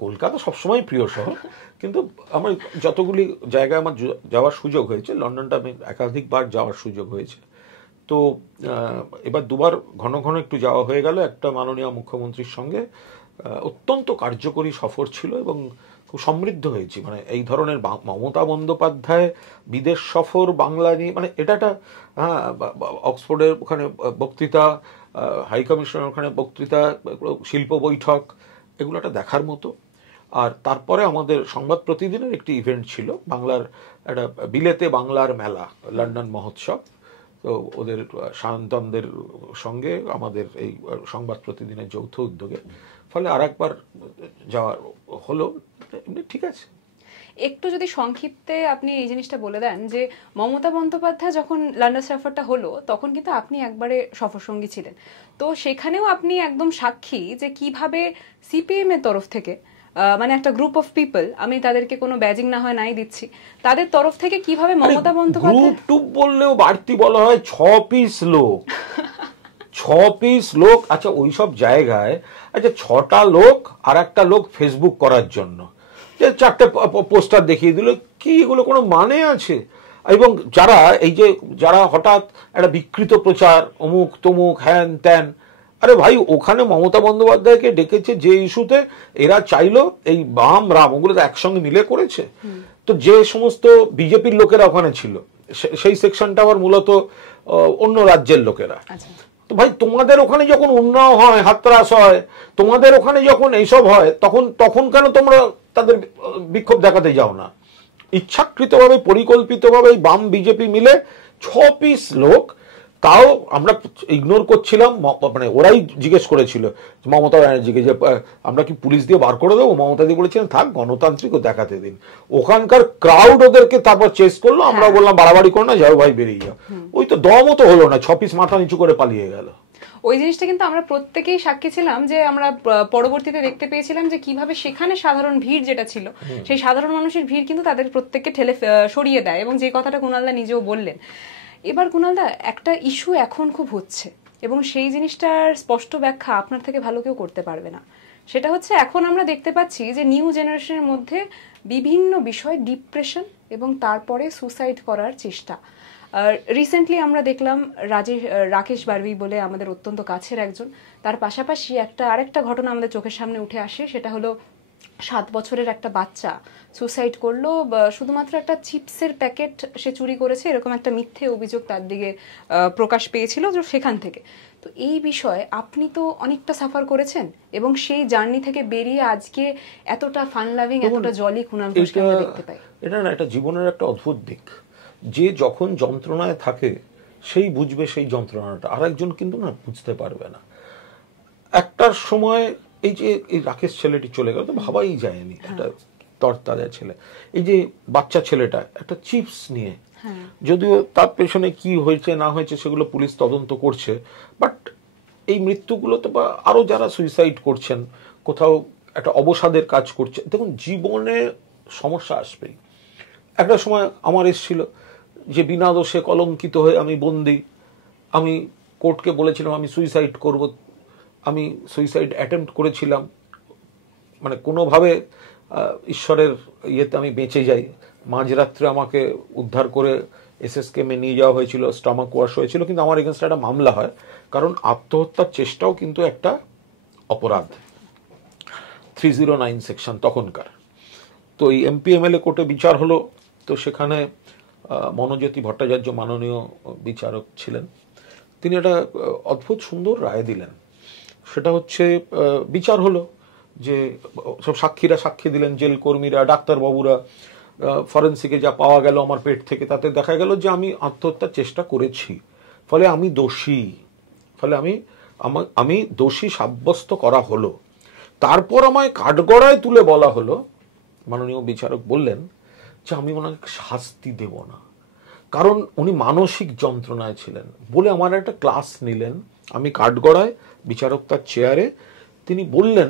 কলকাতা সবসময় প্রিয় শহর, কিন্তু আমার যতগুলি জায়গায় আমার যাওয়ার সুযোগ হয়েছে, লন্ডনটা আমি একাধিকবার যাওয়ার সুযোগ হয়েছে। তো এবার দুবার ঘন ঘন একটু যাওয়া হয়ে গেল। একটা মাননীয় মুখ্যমন্ত্রীর সঙ্গে অত্যন্ত কার্যকরী সফর ছিল এবং খুব সমৃদ্ধ হয়েছি। মানে এই ধরনের মমতা বন্দ্যোপাধ্যায় বিদেশ সফর বাংলা নিয়ে, মানে এটা একটা অক্সফোর্ডের ওখানে বক্তৃতা, হাই কমিশনের ওখানে বক্তৃতা, শিল্প বৈঠক, এগুলো একটা দেখার মতো। আর তারপরে আমাদের সংবাদ প্রতিদিনের একটি ইভেন্ট ছিল, বাংলার একটা বিলেতে বাংলার মেলা, লন্ডন মহোৎসব। তো ওদের সায়ন্তনদের সঙ্গে আমাদের এই সংবাদ প্রতিদিনের যৌথ উদ্যোগে, ফলে আর একবার যাওয়ার হলো। এমনি ঠিক আছে। একটু যদি সংক্ষিপ্তে আপনি এই জিনিসটা বলে দেন যে মমতা বন্দ্যোপাধ্যায় যখন লন্ডন সফরটা হলো তখন কিন্তু আপনি একবারে সফরসঙ্গী ছিলেন, তো সেখানেও আপনি একদম সাক্ষী যে কিভাবে সিপিএম এর তরফ থেকে মানে একটা গ্রুপ অফ পিপল, আমি তাদেরকে কোনো ব্যাজিং না হয় নাই দিচ্ছি, তাদের তরফ থেকে কিভাবে মমতা বন্দ্যোপাধ্যায়, গ্রুপ টুপ বললেও বাড়তি বলা হয় 6 পিস লোক, 6 পিস লোক। আচ্ছা ওইসব জায়গায়, আচ্ছা 6টা লোক আর একটা লোক ফেসবুক করার জন্য যে 4টে পোস্টার দেখিয়ে দিল, কি এগুলো কোনো মানে আছে? এবং যারা এই যে যারা হঠাৎ একটা বিকৃত প্রচার, অমুক তমুক হ্যান ত্যান, আরে ভাই ওখানে মমতা বন্দ্যোপাধ্যায়কে ডেকেছে যে ইস্যুতে, এরা চাইলো এই বাম রাম ওগুলো তো একসঙ্গে মিলে করেছে। তো যে সমস্ত বিজেপির লোকেরা ওখানে ছিল, সেই সেকশনটা আবার মূলত অন্য রাজ্যের লোকেরা। তো ভাই তোমাদের ওখানে যখন উন্নয়ন হয়, হাতরাস হয়, তোমাদের ওখানে যখন এইসব হয়, তখন কেন তোমরা তাদের বিক্ষোভ দেখাতে যাও না? ইচ্ছাকৃতভাবে পরিকল্পিতভাবে বাম বিজেপি মিলে 6 পিস লোক, তাও আমরা ইগনোর করছিলাম। মানে ওরাই জিজ্ঞেস করেছিল মমতা ব্যানার্জিকে যে আমরা কি পুলিশ দিয়ে বার করে দেবো? মমতা দি বলেছিলেন থাক, গণতান্ত্রিক দেখাতে দিন। ওখানকার ক্রাউড ওদেরকে তারপর চেস করলো, আমরা বললাম বাড়াবাড়ি করো না, যাও ভাই বেরিয়ে যাও। ওই তো দমও তো হলো না, 6 পিস মাথা নিচু করে পালিয়ে গেল। ওই জিনিসটা কিন্তু আমরা প্রত্যেকেই সাক্ষী ছিলাম, যে আমরা পরবর্তীতে দেখতে পেয়েছিলাম যে কিভাবে সেখানে সাধারণ ভিড় যেটা ছিল, সেই সাধারণ মানুষের ভিড় কিন্তু তাদের প্রত্যেককে ঠেলে সরিয়ে দেয়, এবং যে কথাটা কুণালদা নিজেও বললেন। এবার কুণালদা, একটা ইস্যু এখন খুব হচ্ছে এবং সেই জিনিসটার স্পষ্ট ব্যাখ্যা আপনার থেকে ভালো কেউ করতে পারবে না। সেটা হচ্ছে এখন আমরা দেখতে পাচ্ছি যে নিউ জেনারেশনের মধ্যে বিভিন্ন বিষয়, ডিপ্রেশন এবং তারপরে সুসাইড করার চেষ্টা। রিসেন্টলি আমরা দেখলাম রাকেশ বারবি বলে আমাদের অত্যন্ত কাছের একজন, তার পাশাপাশি আরেকটা ঘটনা আমাদের চোখের সামনে উঠে আসে, সেটা হলো 7 বছরের একটা বাচ্চা সুসাইড করলো শুধুমাত্র একটা চিপসের প্যাকেট সে চুরি করেছে, এরকম একটা মিথ্যে অভিযোগ তার দিকে প্রকাশ পেয়েছিল সেখান থেকে। তো এই বিষয়ে আপনি তো অনেকটা সাফার করেছেন এবং সেই জার্নি থেকে বেরিয়ে আজকে এতটা ফান লাভিং, এতটা জলি কুণাল ঘোষকে আমরা দেখতে পাই। এটা না, এটা জীবনের একটা অদ্ভুত দিক, যে যখন যন্ত্রণায় থাকে সেই বুঝবে সেই যন্ত্রণাটা, আর একজন কিন্তু না বুঝতে পারবে না। একটার সময় এই যে এই রাকেশ ছেলেটি চলে গেল, তো ভাবাই যায়নি, একটা তরতাজা ছেলে। এই যে বাচ্চা ছেলেটা একটা চিপস নিয়ে, যদিও তার পেছনে কি হয়েছে না হয়েছে সেগুলো পুলিশ তদন্ত করছে, বাট এই মৃত্যুগুলোতে বা আরো যারা সুইসাইড করছেন, কোথাও একটা অবসাদের কাজ করছে, দেখুন জীবনে সমস্যা আসবেই। একটা সময় আমার এসেছিল যে বিনা দোষে কলঙ্কিত হয়ে আমি বন্দী, আমি কোর্টকে বলেছিলাম আমি সুইসাইড করব, আমি সুইসাইড অ্যাটেম্প্ট করেছিলাম, মানে কোনোভাবে ঈশ্বরের ইয়েতে আমি বেঁচে যাই। মাঝরাত্রে আমাকে উদ্ধার করে এসএসকেএমে নিয়ে যাওয়া হয়েছিল, স্টমাক ওয়াশ হয়েছিল, কিন্তু আমার এগেনস্টে একটা মামলা হয়, কারণ আত্মহত্যার চেষ্টাও কিন্তু একটা অপরাধ, 309 সেকশন তখনকার। তো এই এমপিএমএলএ কোর্টে বিচার হলো, তো সেখানে মনোজ্যোতি ভট্টাচার্য মাননীয় বিচারক ছিলেন, তিনি একটা অদ্ভুত সুন্দর রায় দিলেন। সেটা হচ্ছে বিচার হলো যে সব সাক্ষীরা সাক্ষী দিলেন, জেল কর্মীরা, ডাক্তারবাবুরা, ফরেন্সিকে যা পাওয়া গেল আমার পেট থেকে, তাতে দেখা গেল যে আমি আত্মহত্যার চেষ্টা করেছি, ফলে আমি দোষী, ফলে আমি দোষী সাব্যস্ত করা হলো। তারপর আমায় কাঠগড়ায় তুলে বলা হলো, মাননীয় বিচারক বললেন যে আমি ওনাকে শাস্তি দেব না, কারণ উনি মানসিক যন্ত্রণায় ছিলেন বলে। আমার একটা ক্লাস নিলেন, আমি কাঠগড়ায়, বিচারক তার চেয়ারে, তিনি বললেন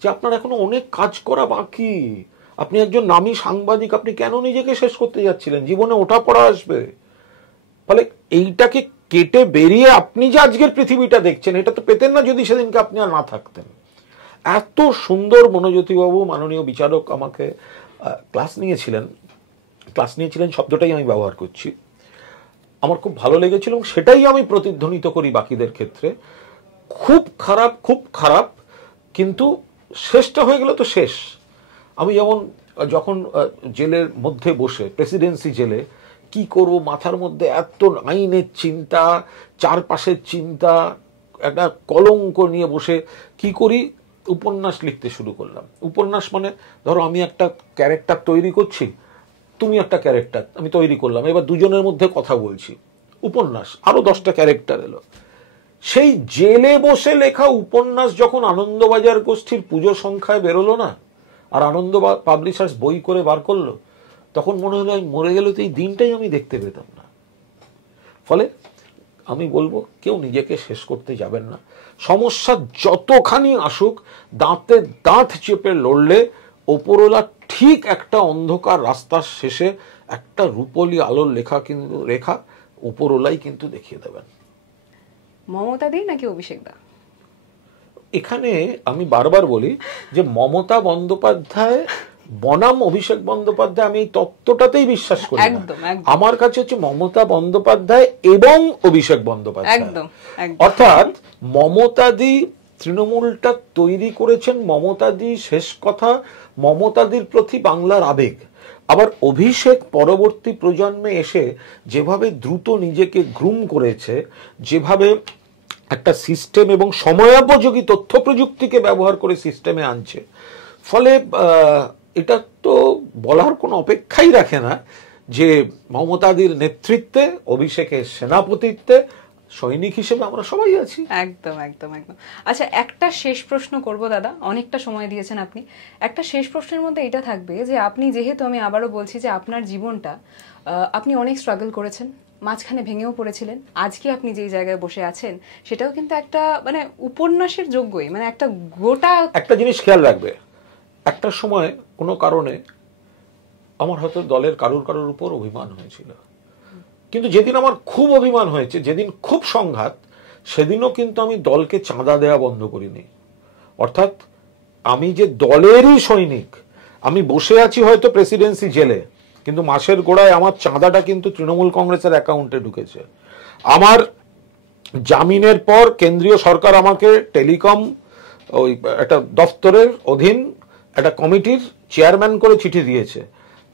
যে আপনার এখনো অনেক কাজ করা বাকি, আপনি একজন নামী সাংবাদিক, আপনি কেন নিজেকে শেষ করতে যাচ্ছিলেন, জীবনে ওঠা পড়া আসবে। ফলে এইটাকে কেটে বেরিয়ে আপনি যে আজকের পৃথিবীটা দেখছেন, এটা তো পেতেন না যদি সেদিনকে আপনি আর না থাকতেন। এত সুন্দর মনোজ্যোতিবাবু মাননীয় বিচারক আমাকে ক্লাস নিয়েছিলেন শব্দটাই আমি ব্যবহার করছি। আমার খুব ভালো লেগেছিল এবং সেটাই আমি প্রতিধ্বনিত করি বাকিদের ক্ষেত্রে। খুব খারাপ, খুব খারাপ, কিন্তু শেষটা হয়ে গেল তো শেষ। আমি যখন জেলের মধ্যে বসে, প্রেসিডেন্সি জেলে, কি করব, মাথার মধ্যে এত আইনের চিন্তা, চারপাশের চিন্তা, একটা কলঙ্ক নিয়ে বসে কি করি, উপন্যাস লিখতে শুরু করলাম। উপন্যাস মানে ধরো আমি একটা ক্যারেক্টার তৈরি করছি, তুমি একটা ক্যারেক্টার আমি তৈরি করলাম, এবার দুজনের মধ্যে কথা বলছি, উপন্যাস। আরো 10টা ক্যারেক্টার এলো। সেই জেলে বসে লেখা উপন্যাস যখন আনন্দবাজার গোষ্ঠীর পুজো সংখ্যায় বেরোলো না, আর আনন্দ পাবলিশার্স বই করে বার করলো, তখন মনে হলো আমি মরে গেলে তো এই দিনটাই আমি দেখতে পেতাম না। ফলে আমি বলবো, কেউ নিজেকে শেষ করতে যাবেন না। সমস্যা যতখানি আসুক, দাঁতে দাঁত চেপে লড়লে ওপরওয়ালা ঠিক একটা অন্ধকার রাস্তার শেষে একটা রূপলি আলোর রেখা ওপরওয়ালাই কিন্তু দেখিয়ে দেবেন। মমতা দি নাকি অভিষেক দা? এখানে আমি বারবার বলি যে মমতা বন্দ্যোপাধ্যায় বনাম অভিষেক বন্দ্যোপাধ্যায়, আমি এই তত্ত্বটাতেই বিশ্বাস করি না। আমার কাছে হচ্ছে মমতা বন্দ্যোপাধ্যায় এবং অভিষেক বন্দ্যোপাধ্যায়। অর্থাৎ মমতাদি তৃণমূলটা তৈরি করেছেন, মমতাদি শেষ কথা, মমতাদির প্রতি বাংলার আবেগ। আবার অভিষেক পরবর্তী প্রজন্মে এসে যেভাবে দ্রুত নিজেকে গ্রুম করেছে, যেভাবে একটা সিস্টেম এবং সময়োপযোগী তথ্য প্রযুক্তিকে ব্যবহার করে সিস্টেমে আনছে, ফলে এটা তো বলার কোনো অপেক্ষাই রাখে না যে মমতাদির নেতৃত্বে, অভিষেকের সেনাপতিত্বে সৈনিক হিসেবে আমরা সবাই আছি। একদম একদম একদম। আচ্ছা, একটা শেষ প্রশ্ন করব দাদা, অনেকটা সময় দিয়েছেন আপনি। একটা শেষ প্রশ্নের মধ্যে এটা থাকবে যে আপনি, যেহেতু আমি আবারও বলছি যে আপনার জীবনটা আপনি অনেক স্ট্রাগল করেছেন, মাঝখানে ভেঙেও পড়েছিলেন, আজকে আপনি যেই জায়গায় বসে আছেন সেটাও কিন্তু একটা মানে উপন্যাসের যোগ্যই, মানে একটা গোটা। একটা জিনিস খেয়াল রাখবে, একটা সময় কোনো কারণে আমার হয়তো দলের কারুর উপর অভিমান হয়েছিল, কিন্তু যেদিন আমার খুব অভিমান হয়েছে, যেদিন খুব সংঘাত, সেদিনও কিন্তু আমি দলকে চাঁদা দেওয়া বন্ধ করিনি। অর্থাৎ আমি যে দলেরই সৈনিক, আমি বসে আছি হয়তো প্রেসিডেন্সি জেলে, কিন্তু মাসের গোড়ায় আমার চাঁদাটা কিন্তু তৃণমূল কংগ্রেসের অ্যাকাউন্টে ঢুকেছে। আমার জামিনের পর কেন্দ্রীয় সরকার আমাকে টেলিকম ওই একটা দপ্তরের অধীন একটা কমিটির চেয়ারম্যান করে চিঠি দিয়েছে।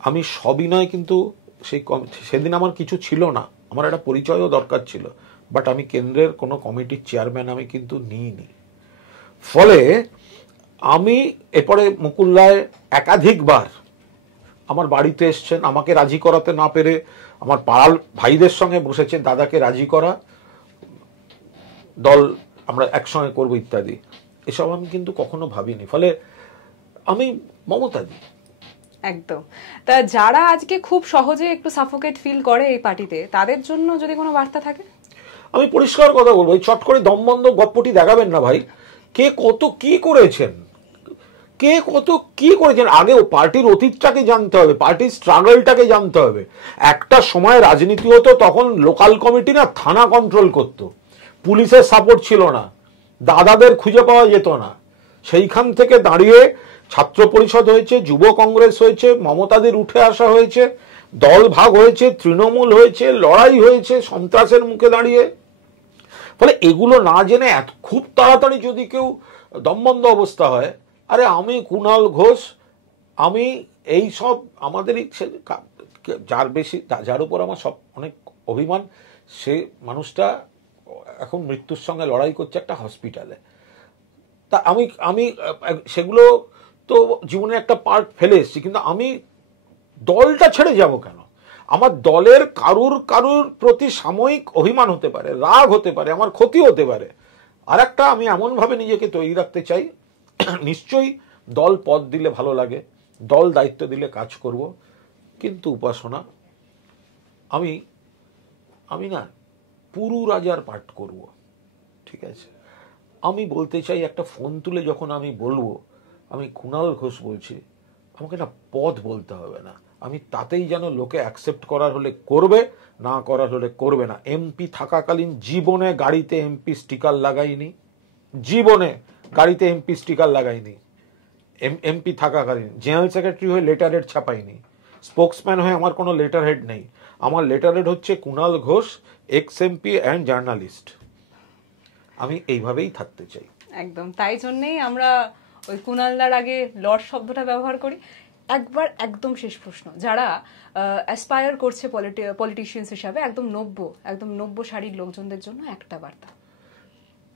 আমি সবিনয় কিন্তু সেদিন আমার কিছু ছিল না, আমার একটা পরিচয়ও দরকার ছিল, বাট আমি কেন্দ্রের কোনো কমিটির চেয়ারম্যান আমি কিন্তু নিইনি। ফলে আমি এরপরে মুকুল রায় একাধিকবার আমার বাড়িতে এসছেন, আমাকে রাজি করাতে না পেরে আমার পাড়ার ভাইদের সঙ্গে বসেছেন, দাদাকে রাজি করা, দল আমরা একসঙ্গে করবো ইত্যাদি, এসব আমি কিন্তু কখনো ভাবিনি। ফলে আমি মমতা দিই একদম। তা যারা আজকে খুব সহজে একটু সাফোকেট ফিল করে এই পার্টিতে, তাদের জন্য যদি কোনো বার্তা থাকে? আমি পরিষ্কার কথা বলবো, চট করে দমবন্ধ গপ্পটি দেখাবেন না ভাই। কে কত কি করেছেন, কে কত কি করেছেন, আগে পার্টির অতীতটাকে জানতে হবে, পার্টির স্ট্রাগলটাকে জানতে হবে। একটা সময় রাজনীতি হতো, তখন লোকাল কমিটি না থানা কন্ট্রোল করতো, পুলিশের সাপোর্ট ছিল না, দাদাদের খুঁজে পাওয়া যেত না। সেইখান থেকে দাঁড়িয়ে ছাত্র পরিষদ হয়েছে, যুব কংগ্রেস হয়েছে, মমতাদের উঠে আসা হয়েছে, দল ভাগ হয়েছে, তৃণমূল হয়েছে, লড়াই হয়েছে সন্ত্রাসের মুখে দাঁড়িয়ে। ফলে এগুলো না জেনে খুব তাড়াতাড়ি যদি কেউ দমবন্ধ অবস্থা হয়, আরে আমি কুণাল ঘোষ, আমি এই সব আমাদেরই, যার উপর আমার সব অনেক অভিমান, সে মানুষটা এখন মৃত্যুর সঙ্গে লড়াই করছে একটা হসপিটালে। তা আমি সেগুলো তো জীবনে একটা পার্ট ফেলে এসেছি, কিন্তু আমি দলটা ছেড়ে যাব কেন? আমার দলের কারুর প্রতি সাময়িক অভিমান হতে পারে, রাগ হতে পারে, আমার ক্ষতি হতে পারে। আর একটা, আমি এমনভাবে নিজেকে তৈরি রাখতে চাই, নিশ্চয়ই দল পদ দিলে ভালো লাগে, দল দায়িত্ব দিলে কাজ করব, কিন্তু উপাসনা আমি না পুরু রাজার পাঠ করব, ঠিক আছে? আমি বলতে চাই, একটা ফোন তুলে যখন আমি বলবো আমি কুণাল ঘোষ বলছি, আমাকে না পদ বলতে হবে না, আমি তাতেই যেন লোকে অ্যাকসেপ্ট করার হলে করবে, না করার হলে করবে না। এমপি থাকাকালীন জীবনে গাড়িতে এমপি স্টিকার লাগাইনি, জীবনে গাড়িতে এমপি স্টিকার লাগাইনি। এমপি থাকাকালীন জেনারেল সেক্রেটারি হয়ে লেটারের ছাপাইনি, স্পোকসম্যান হয়ে আমার কোনো লেটার হেড নেই। আমার লেটার হেড হচ্ছে Kunal Ghosh, x MP and journalist. আমি এইভাবেই থাকতে চাই। একদম তাই জন্যেই আমরা ওই কুণালদার আগে লর্ড শব্দটা ব্যবহার করি। একবার একদম শেষ প্রশ্ন, যারা অ্যাসপায়ার করছে পলিটিশিয়ানস হিসাবে, একদম নব্য সারির লোকজনদের জন্য একটা বার্তা।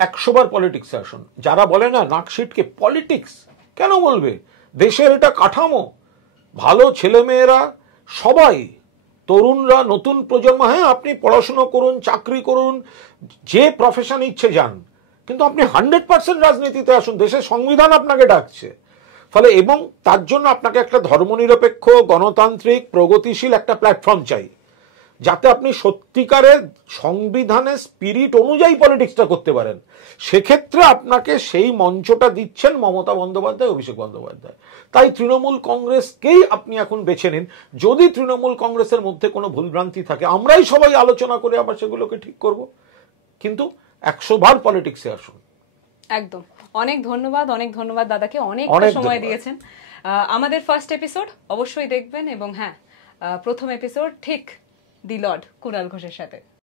100 বার পলিটিক্সে আসুন। যারা বলে না নাকশিটকে, পলিটিক্স কেন বলবে? দেশের এটা কাঠামো। ভালো ছেলেমেয়েরা সবাই, তরুণরা, নতুন প্রজন্ম, হ্যাঁ আপনি পড়াশুনো করুন, চাকরি করুন, যে প্রফেশন ইচ্ছে যান, কিন্তু আপনি 100% রাজনীতিতে আসুন। দেশের সংবিধান আপনাকে ডাকছে। ফলে এবং তার জন্য আপনাকে একটা ধর্মনিরপেক্ষ, গণতান্ত্রিক, প্রগতিশীল একটা প্ল্যাটফর্ম চাই, যাতে আপনি সত্যিকারের সংবিধানের স্পিরিট অনুযায়ী পলিটিক্সটা করতে পারেন। সেক্ষেত্রে আপনাকে সেই মঞ্চটা দিচ্ছেন মমতা বন্দ্যোপাধ্যায়, অভিষেক বন্দ্যোপাধ্যায়। তাই তৃণমূল কংগ্রেসকেই আপনি এখন বেছে নিন। যদি তৃণমূল কংগ্রেসের মধ্যে কোনো ভুলভ্রান্তি থাকে, আমরাই সবাই আলোচনা করে আবার সেগুলোকে ঠিক করব, কিন্তু 100 বার পলিটিক্সে আসুন। একদম। অনেক ধন্যবাদ দাদাকে, অনেক সময় দিয়েছেন। আমাদের ফার্স্ট এপিসোড অবশ্যই দেখবেন, এবং হ্যাঁ, প্রথম এপিসোড ঠিক দি লর্ড কুণাল ঘোষের সাথে।